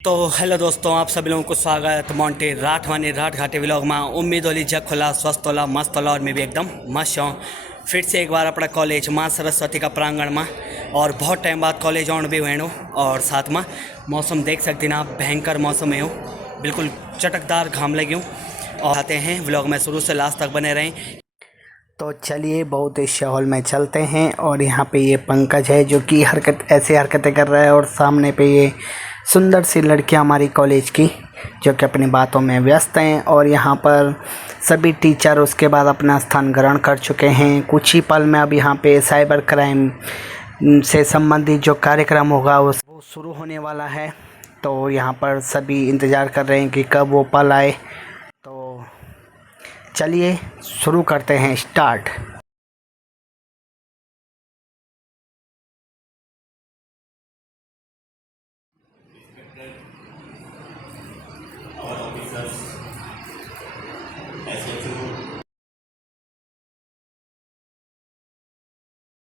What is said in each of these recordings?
तो हेलो दोस्तों, आप सभी लोगों को स्वागत मोंटे राठवानी राठ घाटे व्लॉग में। उम्मीद होली जग खोला स्वस्थ होला मस्त होला और मैं भी एकदम मस्त हूँ। फिर से एक बार अपना कॉलेज माँ सरस्वती का प्रांगण में और बहुत टाइम बाद कॉलेज आने भी हुए और साथ में मौसम देख सकते हैं आप, भयंकर मौसम है, बिल्कुल चटकदार घाम लगी हूँ। और आते हैं व्लॉग में शुरू से लास्ट तक बने रहें। तो चलिए बहुत इस हॉल में चलते हैं और यहाँ पे ये पंकज है जो कि ऐसी हरकतें कर रहा है और सामने पे ये सुंदर सी लड़कियां हमारी कॉलेज की जो कि अपनी बातों में व्यस्त हैं। और यहाँ पर सभी टीचर उसके बाद अपना स्थान ग्रहण कर चुके हैं। कुछ ही पल में अब यहाँ पे साइबर क्राइम से संबंधित जो कार्यक्रम होगा वो शुरू होने वाला है। तो यहाँ पर सभी इंतज़ार कर रहे हैं कि कब वो पल आए। तो चलिए शुरू करते हैं, स्टार्ट।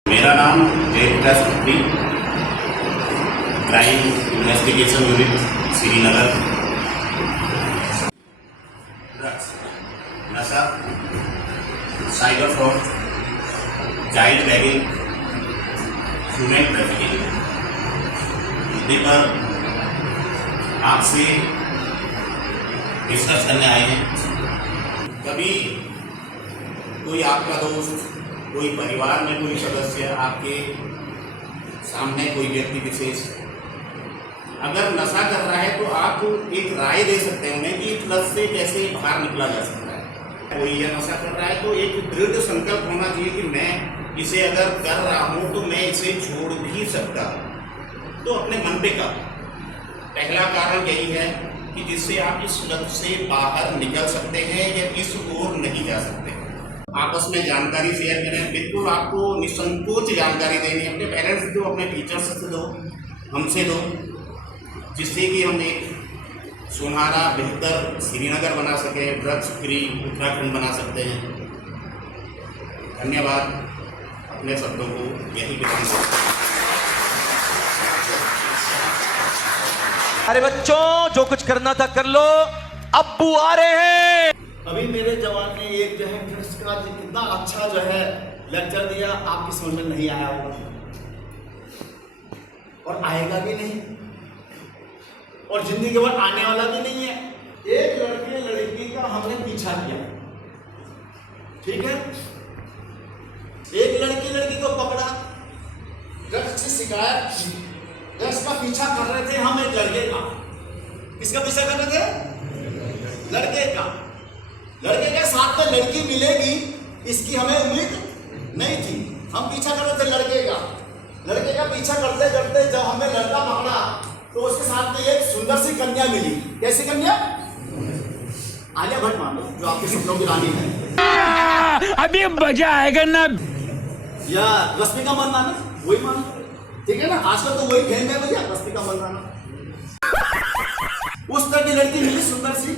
मेरा नाम Jaiprakash Khatri, crime investigation unit Srinagar. Drugs, नशा, cyber fraud, child begging, human trafficking मुद्दे पर आपसे डिस्कस करने आए हैं। कभी कोई आपका दोस्त, कोई परिवार में कोई सदस्य, आपके सामने कोई व्यक्ति विशेष अगर नशा कर रहा है तो आप एक राय दे सकते हैं उन्हें कि लत से कैसे बाहर निकला जा सकता है। कोई यह नशा कर रहा है तो एक दृढ़ संकल्प होना चाहिए कि मैं इसे अगर कर रहा हूँ तो मैं इसे छोड़ भी सकता हूँ। तो अपने मन पे का पहला कारण यही है कि जिससे आप इस लत से बाहर निकल सकते हैं या इस ओर नहीं जा सकते। आपस में जानकारी शेयर करें, बिल्कुल आपको निसंकोच जानकारी देनी है। अपने पेरेंट्स से दो, अपने टीचर्स से दो, हमसे दो, जिससे कि हम एक सुनहरा बेहतर श्रीनगर बना सकें, ड्रग्स फ्री उत्तराखंड बना सकते हैं। धन्यवाद। अपने शब्दों को यही विराम देते हैं। अरे बच्चों, जो कुछ करना था कर लो, अब्बू आ रहे हैं। अभी मेरे जवान ने एक जो है ड्रग्स का कितना अच्छा जो है लेक्चर दिया, आपकी समझ में नहीं आया होगा और आएगा भी नहीं और जिंदगी के बाद आने वाला भी नहीं है। एक लड़के लड़की का हमने पीछा किया, ठीक है, एक लड़की को पकड़ा, ड्रग्स की शिकायत की, ड्रग्स का पीछा कर रहे थे हम एक लड़के का। किसका पीछा कर रहे थे? लड़के का। लड़के के साथ में लड़की मिलेगी इसकी हमें उम्मीद नहीं थी। हम पीछा कर रहे थे लड़के का। लड़के का पीछा करते करते जब हमें लड़का पकड़ा तो उसके साथ में एक सुंदर सी कन्या मिली। कैसी कन्या? आलिया भट्ट मान लो, जो आपके सपनों की रानी है। अभी मजा आएगा ना। या रश्मिका मंदाना, वही मान लो, ठीक है ना। आजकल तो वही फेम है भैया, रश्मिका मंदाना। उस तरह की लड़की मिली सुंदर सी।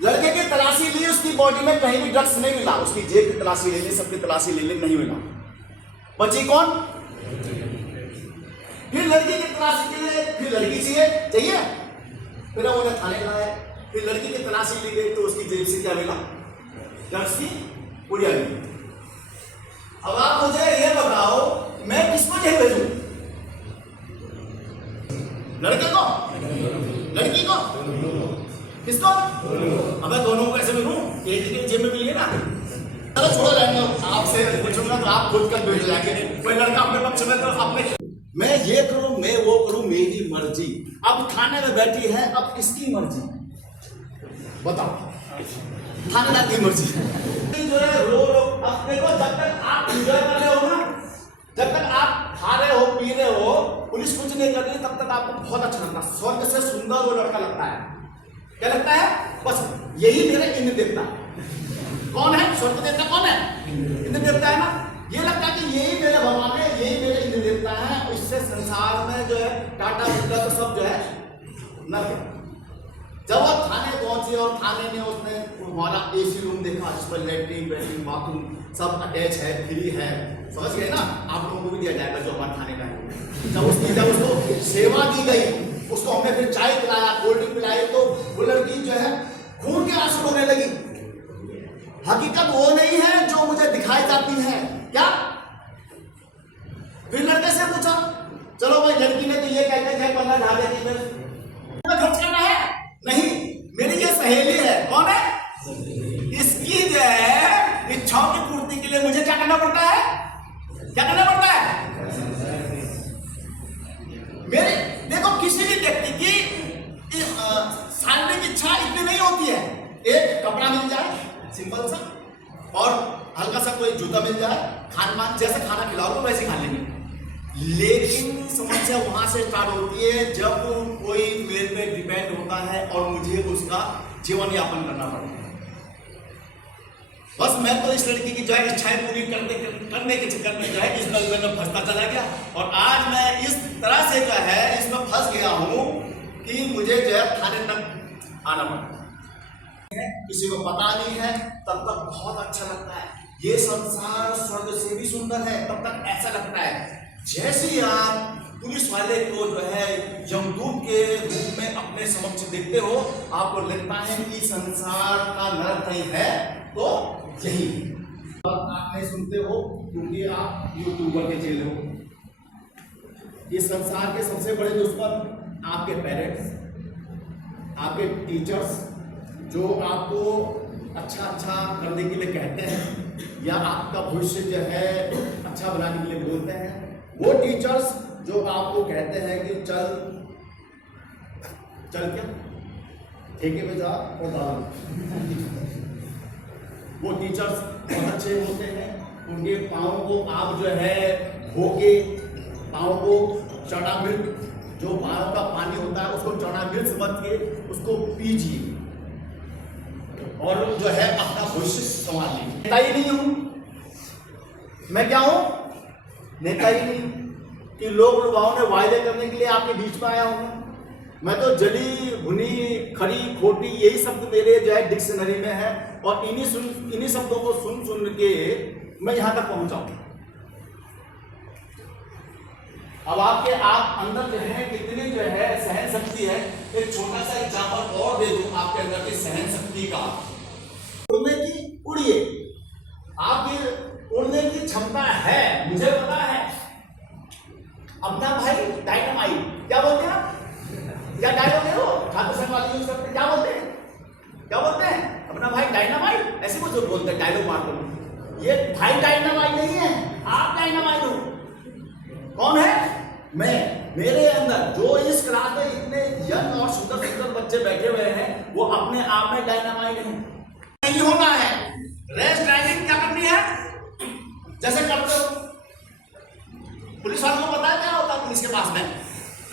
लड़के की तलाशी ली, उसकी बॉडी में कहीं भी ड्रग्स नहीं मिला। उसकी जेब की तलाशी ले ली, सबकी तलाशी ले ली, नहीं मिला। बची कौन? फिर लड़की की तलाशी के लिए फिर लड़की चाहिए, फिर उन्हें थाने लाए। फिर लड़की की तलाशी ली गई तो उसकी जेब से क्या मिला? ड्रग्स की पुड़िया मिली। अब आप मुझे ये बताओ, मैं किसको जेल भेजूं? लड़के को? लड़की को? किसको? अबे दोनों को कैसे मिलूं? एक ही जेब में मिलिए ना। चलो छोड़ो, रहने दो। आपसे पूछूंगा तो आप खुद कर बैठ जाएंगे। कोई लड़का अपने पक्ष में तो अपने, मैं ये करूं, मैं वो करूं, मेरी मर्जी। अब थाने में बैठी है, अब किसकी मर्जी? बताओ। थानेदार की मर्जी जो है। रो अपने को जब तक आप एंजॉय कर रहे हो ना, जब तक आप खा रहे हो, पी रहे हो, पुलिस कुछ नहीं कर रही, तब तक आपको बहुत अच्छा लगता है। स्वर्ग से सुंदर वो लड़का लगता है। क्या लगता है? बस यही मेरे इंद्र देवता। कौन है स्वर्ग देवता? कौन है? इंद्र देवता है ना। ये लगता है कि यही मेरे भगवान है, यही मेरे इंद्र देवता है। इससे संसार में जो है टाटा बिरला तो सब जो है नर्क। जब वो थाने पहुंचे और थाने में उसने हमारा एसी रूम देखा जिस पर लेटरिन बेडरूम बाथरूम सब अटैच है, फ्री है, समझ गए ना। आप लोगों को भी दिया जाएगा जो हमारे थाने का है। जब उसको सेवा दी गई उसको हमने फिर चाय पिलाया, कोल्ड ड्रिंक पिलाई, तो वो लड़की जो है खून के आंसू रोने लगी। हकीकत वो नहीं है जो मुझे दिखाई जाती है। क्या? फिर लड़के से पूछा, चलो भाई लड़की ने तो ये कहते हैं पल्ला ढा देती है, खर्च करना है? नहीं, मेरी ये सहेली है। कौन है? इसकी जो है इच्छाओं की पूर्ति के लिए मुझे क्या करना पड़ता है? क्या करना पड़ता है? मेरे देखो, किसी भी व्यक्ति की शारीरिक इच्छा इतनी नहीं होती है। एक कपड़ा मिल जाए सिंपल सा, और हल्का सा कोई जूता मिल जाए, खान जैसे खाना खिलाओ वैसे खा लेंगे। लेकिन समस्या वहां से स्टार्ट होती है जब कोई मेरे पे डिपेंड होता है और मुझे उसका जीवन यापन करना पड़ता है। बस मैं तो इस लड़की की जो है इच्छाएं पूरी करने के चक्कर में जो है इस दलदल में फंसता चला गया, और आज मैं इस तरह से जो है इसमें फंस गया हूं कि मुझे जो है थाने तक आना पड़ता है। किसी को पता नहीं है तब तक बहुत अच्छा लगता है, ये संसार स्वर्ग से भी सुंदर है, तब तक ऐसा लगता है। जैसे ही आप पुलिस वाले को जो है यमदूत के रूप में अपने समक्ष देखते हो, आपको लगता है कि संसार का नरक कहीं है तो यही आप नहीं सुनते हो क्योंकि आप यूट्यूबर के चेले हो। इस संसार के सबसे बड़े दुश्मन आपके पेरेंट्स, आपके टीचर्स, जो आपको अच्छा करने के लिए कहते हैं या आपका भविष्य जो है अच्छा बनाने के लिए बोलते हैं। वो टीचर्स जो आपको कहते हैं कि चल क्या ठेके पे जा और डाल, वो टीचर्स बहुत अच्छे होते हैं। उनके पाँव को आप जो है धोके, पाँव को चना मिर्च, जो पाँव का पानी होता है उसको चना मिर्च समझ के उसको पीजिए और जो है अपना भविष्य संभालिए। नेता ही नहीं हूं मैं, क्या हूं? नेता ही नहीं कि लोग लुभाओं ने वायदे करने के लिए आपके बीच में आया हूं। मैं तो जली भुनी खरी खोटी यही शब्द मेरे जो है डिक्शनरी में है, और इन्हीं शब्दों को सुन के मैं यहां तक पहुंचा हूं। अब आप अंदर जो है कितनी जो है सहन शक्ति है, एक छोटा सा एग्जाम्पल और दे दूं आपके अंदर की सहन शक्ति का। उड़ने की उड़िए, आपकी उड़ने की क्षमता है, मुझे पता है। अपना भाई डायनामाइट, क्या बोलते हैं आप? क्या डायलॉग है वो खातू संघ वाले यूज करते हैं? क्या बोलते हैं? अपना भाई डायनामाइट, ऐसे कुछ बोलते हैं, डायलॉग मारते। ये भाई डायनामाइट नहीं है, आप डायनामाइट हो। कौन है? मैं। मेरे अंदर जो इस क्लास में इतने यंग और सुंदर बच्चे बैठे हुए हैं, वो अपने आप में डायनामाइट हैं। नहीं होना है। रेस ड्राइविंग क्या करनी है? जैसे करते हो पुलिस वालों को पता है क्या होता है पुलिस के पास में?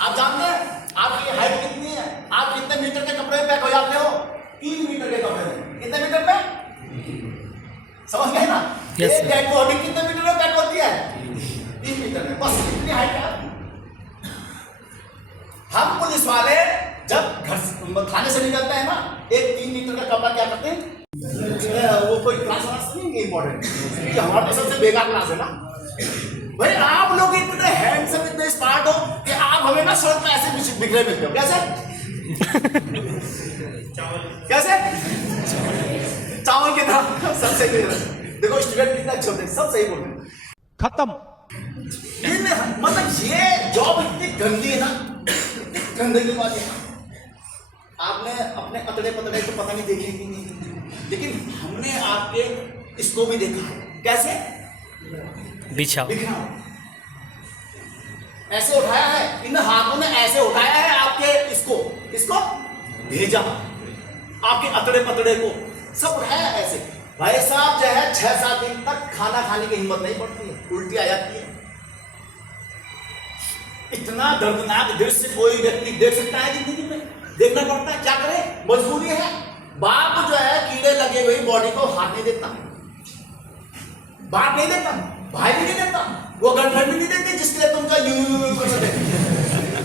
आप जानते हैं आपकी हाइट कितनी है, आप कितने मीटर के कपड़े में पैक हो जाते हो? 3 मीटर के कपड़े में। कितने मीटर में? समझ गए ना? एक डेड बॉडी कितने मीटर में पैक होती है? 3 मीटर में। बस इतनी हाइट है। हम पुलिस वाले जब घर थाने से निकलते हैं ना, एक 3 मीटर का कपड़ा क्या करते हैं? वो कोई क्लास नहीं इंपॉर्टेंट, हमारा तो सबसे बेकार क्लास है ना भाई। आप लोग इतने हैंडसम, इतने स्मार्ट हो कि आप हमें ना सड़क पे ऐसे बिखरे मिलते हो। कैसे? कैसे? चावल के नाम सब सही। देखो स्टूडेंट कितना अच्छे होते हैं, सब सही बोलते हैं। खत्म। मतलब ये जॉब इतनी गंदी है ना, गंदगी वाली। आपने अपने अतड़े पतड़े तो पता नहीं देखे कि नहीं, लेकिन हमने आपके इसको भी देखा है। कैसे? बिछा ऐसे उठाया है, इन हाथों ने ऐसे उठाया है आपके इसको भेजा, आपके अतड़े पतड़े को सब उठाया ऐसे। भाई साहब जो है 6-7 दिन तक खाना खाने की हिम्मत नहीं पड़ती है, उल्टी आ जाती है। इतना दर्दनाक दृश्य कोई व्यक्ति देख सकता है जिंदगी में? देखना पड़ता है, क्या करे, मजबूरी है। बाप जो है कीड़े लगे हुई बॉडी को हाथ नहीं देता, बाप नहीं देता, भाई भी नहीं देता, वो गर्लफ्रेंड भी नहीं देती जिसके लिए तुमका यूं कर सके।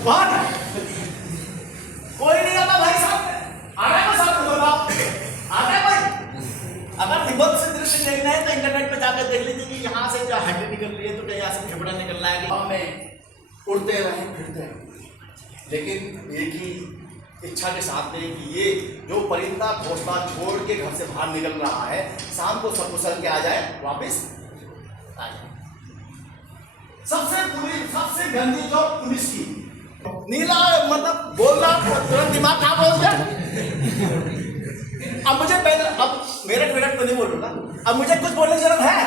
कौन? कोई नहीं आता भाई साहब। आ रहा है साहब, बोलो आप आ रहा है भाई। अगर हिम्मत से दृश्य देखना है तो इंटरनेट पे जाकर देख लीजिए कि यहाँ से जो हड्डी निकल रही है तो यहाँ से फेफड़ा निकल रहा है। हमें उड़ते रहे फिरते रहे। लेकिन एक ही इच्छा के साथ में कि ये जो परिंदा घोंसला छोड़ के घर से बाहर निकल रहा है, शाम को सकुशल के आ जाए, वापस आ जाए। सबसे गंदी जॉब पुलिस की। नीला मतलब बोल रहा, तुरंत दिमाग कहाँ पहुंच गया। अब मुझे पहले, अब मेरठ तो नहीं बोल रहा, अब मुझे कुछ बोलने की जरूरत है।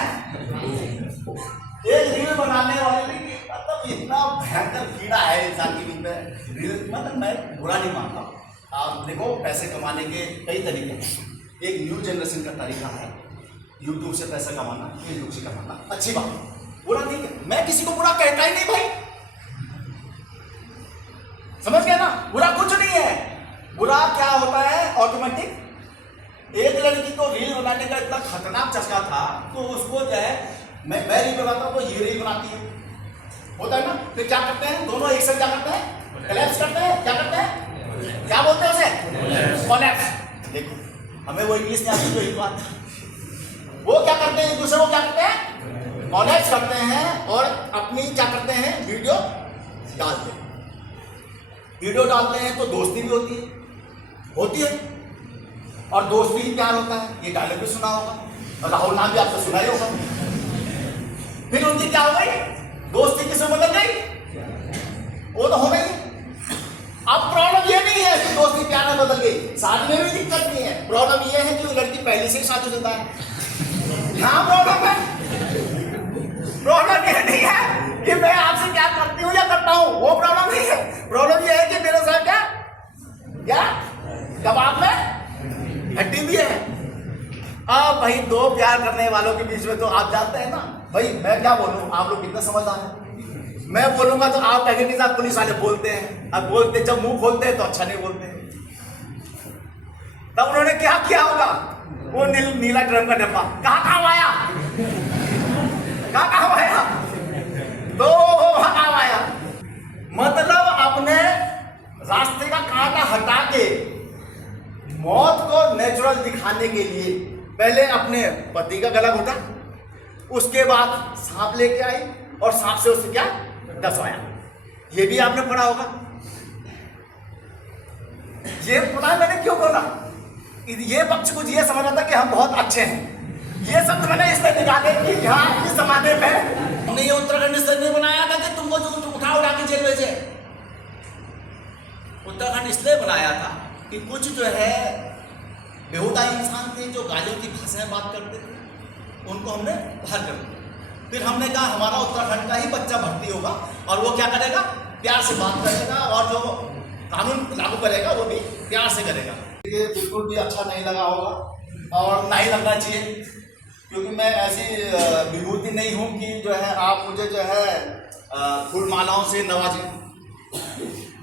एक रील बनाने वाले भी मतलब इतना भयंकर कीड़ा है इंसान की बीच में। रील मतलब मैं बुरा नहीं मानता। आप देखो, पैसे कमाने के कई तरीके हैं। एक न्यू जनरेशन का तरीका है यूट्यूब से पैसा कमाना, फेसबुक से कमाना, अच्छी बात, बुरा नहीं है। मैं किसी को बुरा कहता ही नहीं भाई, समझ गए ना। बुरा कुछ नहीं है। बुरा क्या होता है, ऑटोमेटिक। एक लड़की को रील बनाने का इतना खतरनाक चस्का था, तो उसको जो है मैं रील बनाता हूँ, तो ये रील बनाती है, होता है ना। फिर क्या करते हैं दोनों एक साथ, क्या करते हैं, कलेप्स करते हैं। क्या करते हैं, क्या बोलते हैं उसे, कॉलेप्स। देखो, हमें वो इंग्लिश नहीं आती, जो एक बात, वो क्या करते हैं, एक दूसरे को क्या करते हैं, कॉलेप्स करते हैं और अपनी क्या करते हैं, वीडियो डालते हैं। वीडियो डालते हैं तो दोस्ती भी होती है और दोस्ती ही प्यार होता है। ये डायलॉग भी सुना होगा, राहुल नाम भी आपने सुना ही होगा। फिर उनकी क्या हो गई, दोस्ती किसमें बदल गई, वो तो हो गई। अब प्रॉब्लम ये नहीं है कि दोस्ती प्यार में बदल गई, शादी में भी दिक्कत नहीं है। प्रॉब्लम ये है कि लड़की पहले से ही शादीशुदा है। यहाँ प्रॉब्लम है। प्रॉब्लम ये नहीं है कि मैं आपसे क्या करती हूँ या करता हूँ, वो प्रॉब्लम नहीं है। प्रॉब्लम ये है कि मेरे साथ क्या कबाब में हड्डी भी है। अब भाई दो प्यार करने वालों के बीच में तो आप जानते हैं ना भाई, मैं क्या बोलूं, आप लोग कितना समझदार हैं। मैं बोलूंगा तो आप कहेंगे कि साहब पुलिस वाले बोलते हैं। अब बोलते, जब मुंह खोलते हैं तो अच्छा नहीं बोलते हैं। तब उन्होंने क्या किया होगा, वो नीला ड्रम का डब्बा कहाँ आया, कहाँ आया, तो कहाँ आया। मतलब अपने रास्ते का कांटा हटा के मौत को नेचुरल दिखाने के लिए पहले अपने पति का गला घोटा, उसके बाद सांप लेके आई और सांप से उसे क्या डसवाया। ये भी आपने पढ़ा होगा। ये पता है मैंने क्यों बोला, ये पक्ष कुछ ये समझ रहा था कि हम बहुत अच्छे हैं। ये सब मैंने इसलिए निकाले कि यहाँ इस जमाने में हमने ये उत्तराखंड इसलिए नहीं बनाया था कि तुमको जो उठा के जेल भेजे। उत्तराखंड इसलिए बनाया था कि कुछ जो है बेहुदा इंसान थे जो गालियों की भाषा में बात करते थे, उनको हमने बाहर कर दिया। फिर हमने कहा हमारा उत्तराखंड का ही बच्चा भर्ती होगा और वो क्या करेगा, प्यार से बात करेगा और जो कानून लागू करेगा वो भी प्यार से करेगा। ये बिल्कुल भी अच्छा नहीं लगा होगा और नहीं लगना चाहिए, क्योंकि मैं ऐसी विभूति नहीं हूँ कि जो है आप मुझे जो है फूल मालाओं से नवाजें।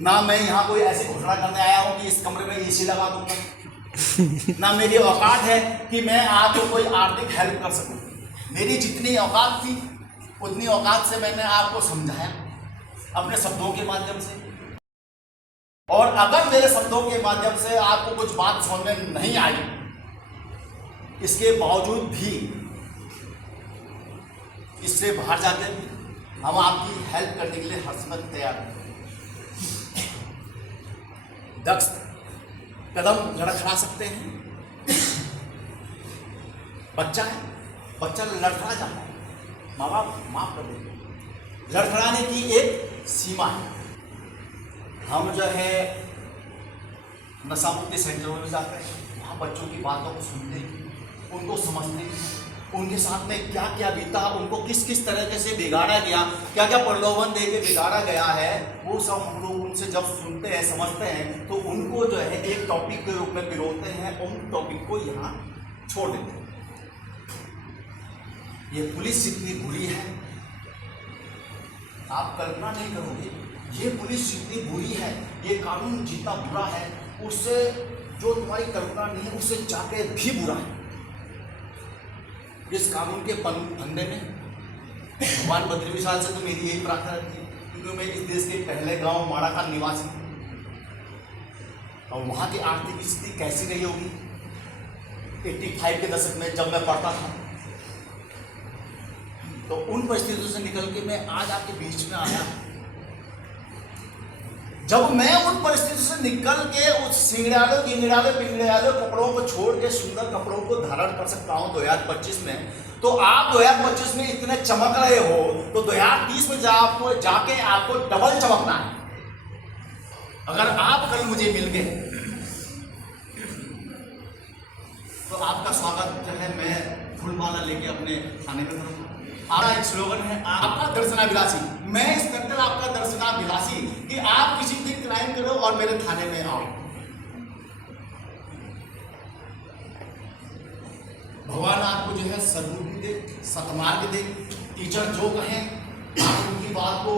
ना मैं यहाँ कोई ऐसी घोषणा करने आया हूँ कि इस कमरे में एसी लगा दूंगा। ना मेरी औकात है कि मैं आपको कोई आर्थिक हेल्प कर सकूं। मेरी जितनी औकात थी उतनी औकात से मैंने आपको समझाया अपने शब्दों के माध्यम से। और अगर मेरे शब्दों के माध्यम से आपको कुछ बात समझ में नहीं आई, इसके बावजूद भी इससे बाहर जाकर हम आपकी हेल्प करने के लिए हर समय तैयार हैं। दक्ष कदम लड़खड़ा सकते हैं। बच्चा है, बच्चा लड़खड़ा जाता है, माँ बाप माफ कर देंगे। लड़खड़ाने की एक सीमा है। हम जो है नशा मुक्ति सेंटर में भी जाते हैं, वहाँ बच्चों की बातों को सुनते हैं, उनको समझते हैं, उनके साथ में क्या क्या बीता, उनको किस किस तरीके से बिगाड़ा गया, क्या क्या प्रलोभन दे के बिगाड़ा गया है, वो सब हम लोग उनसे जब सुनते हैं समझते हैं तो उनको जो है एक टॉपिक के रूप में पिरोते हैं, उन टॉपिक को यहाँ छोड़ देते हैं। ये पुलिस जितनी बुरी है आप कल्पना नहीं करोगे। ये पुलिस जितनी बुरी है, ये कानून जितना बुरा है, उससे जो तुम्हारी कल्पना नहीं है उससे जाके भी बुरा है। इस कानून के फंदे में भगवान बद्री विशाल से तो मेरी यही प्रार्थना रहती है, क्योंकि मैं इस देश के पहले गांव माड़ा का निवासी हूँ और वहाँ की आर्थिक स्थिति कैसी रही होगी 85 के दशक में जब मैं पढ़ता था। तो उन परिस्थितियों से निकल के मैं आज आपके बीच में आया। जब मैं उन परिस्थितियों से निकल के उस सिंगड़ाले गिंगड़ाले पिंगड़ाले कपड़ों को छोड़ के सुंदर कपड़ों को धारण कर सकता हूँ 2025 में, तो आप 2025 में इतने चमक रहे हो, तो 2030 में जाके आपको डबल चमकना है। अगर आप कल मुझे मिल गए तो आपका स्वागत जो है मैं फूलमाला लेके अपने थाने में करूँगा। आपका एक स्लोगन है, आपका दर्शनाभिलाषी। मैं इंस्पेक्टर आपका दर्शनाभिलाषी कि आप किसी दिन क्राइम करो और मेरे थाने में आओ। भगवान आपको जो है सद्बुद्धि दे, सतमार्ग दे। टीचर जो कहें आप उनकी बात को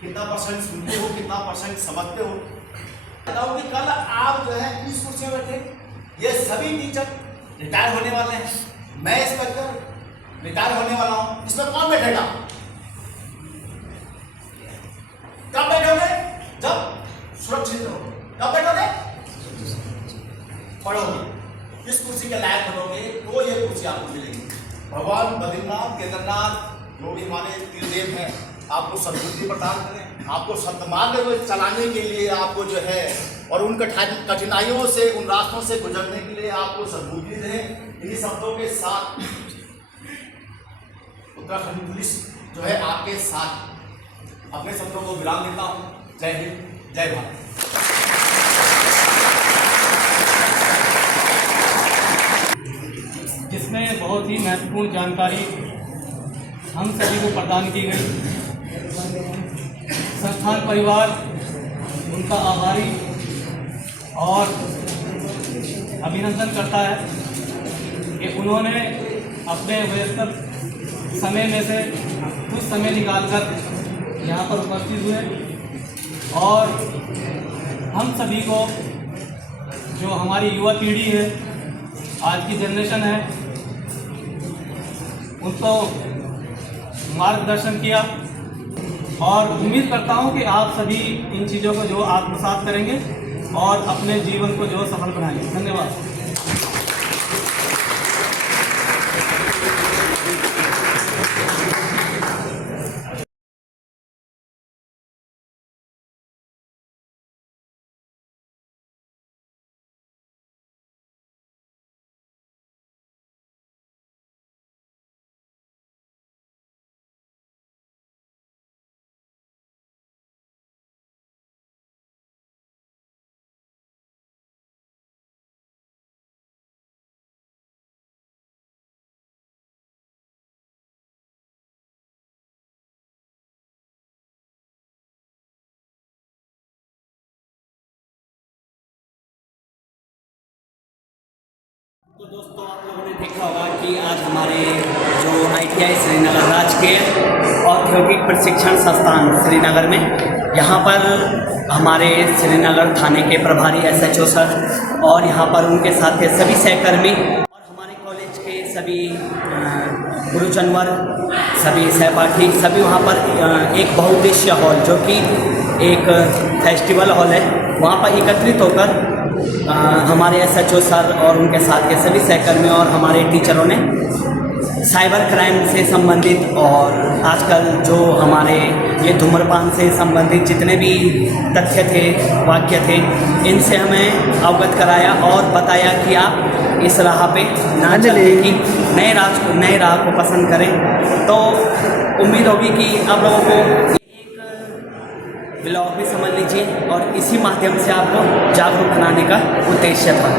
कितना परसेंट सुनते हो, कितना परसेंट समझते हो। बताओ कि कल आप जो है इस कुर्सी में बैठे, ये सभी टीचर रिटायर होने वाले हैं, मैं इंस्पेक्टर रिटायर होने वाला हूं, इसमें कौन बैठेगा? कब बैठोगे? जब सुरक्षित हो। कब बैठोगे? पढ़ोगे, इस कुर्सी के लायक बनोगे तो ये कुर्सी आपको मिलेगी। भगवान बद्रीनाथ, केदारनाथ जो भी हमारे तीर्थदेव हैं, आपको सद्बुद्धि प्रदान करें, आपको सतमार्ग में चलाने के लिए आपको जो है और उन कठिनाइयों से, उन रास्तों से गुजरने के लिए आपको सद्बुद्धि दें। इन्हीं शब्दों के साथ उत्तराखंड पुलिस जो है आपके साथ अपने शब्दों को विराम देता हूँ। जय हिंद, जय भारत। जिसमें बहुत ही महत्वपूर्ण जानकारी हम सभी को प्रदान की गई। संस्थान परिवार उनका आभारी और अभिनंदन करता है कि उन्होंने अपने व्यस्त समय में से कुछ समय निकालकर यहाँ पर उपस्थित हुए और हम सभी को, जो हमारी युवा पीढ़ी है, आज की जनरेशन है, उनको मार्गदर्शन किया और उम्मीद करता हूँ कि आप सभी इन चीज़ों को जो आत्मसात करेंगे और अपने जीवन को जो सफल बनाएंगे। धन्यवाद। तो दोस्तों, आप लोगों ने देखा होगा कि आज हमारे जो ITI श्रीनगर राजकीय औद्योगिक प्रशिक्षण संस्थान श्रीनगर में, यहाँ पर हमारे श्रीनगर थाने के प्रभारी SHO सर और यहाँ पर उनके साथ के सभी सहकर्मी और हमारे कॉलेज के सभी गुरुजनवर, सभी सहपाठी, सभी वहाँ पर एक बहुउद्देशीय हॉल, जो कि एक फेस्टिवल हॉल है, वहाँ पर एकत्रित होकर हमारे SHO सर और उनके साथ के सभी सहकर्मी और हमारे टीचरों ने साइबर क्राइम से संबंधित और आजकल जो हमारे ये धूम्रपान से संबंधित जितने भी तथ्य थे, वाक्य थे, इनसे हमें अवगत कराया और बताया कि आप इस राह पे ना चले, कि नए राह को पसंद करें। तो उम्मीद होगी कि आप लोगों को ब्लॉग भी समझ लीजिए और इसी माध्यम से आपको जागरूक बनाने का उद्देश्य था।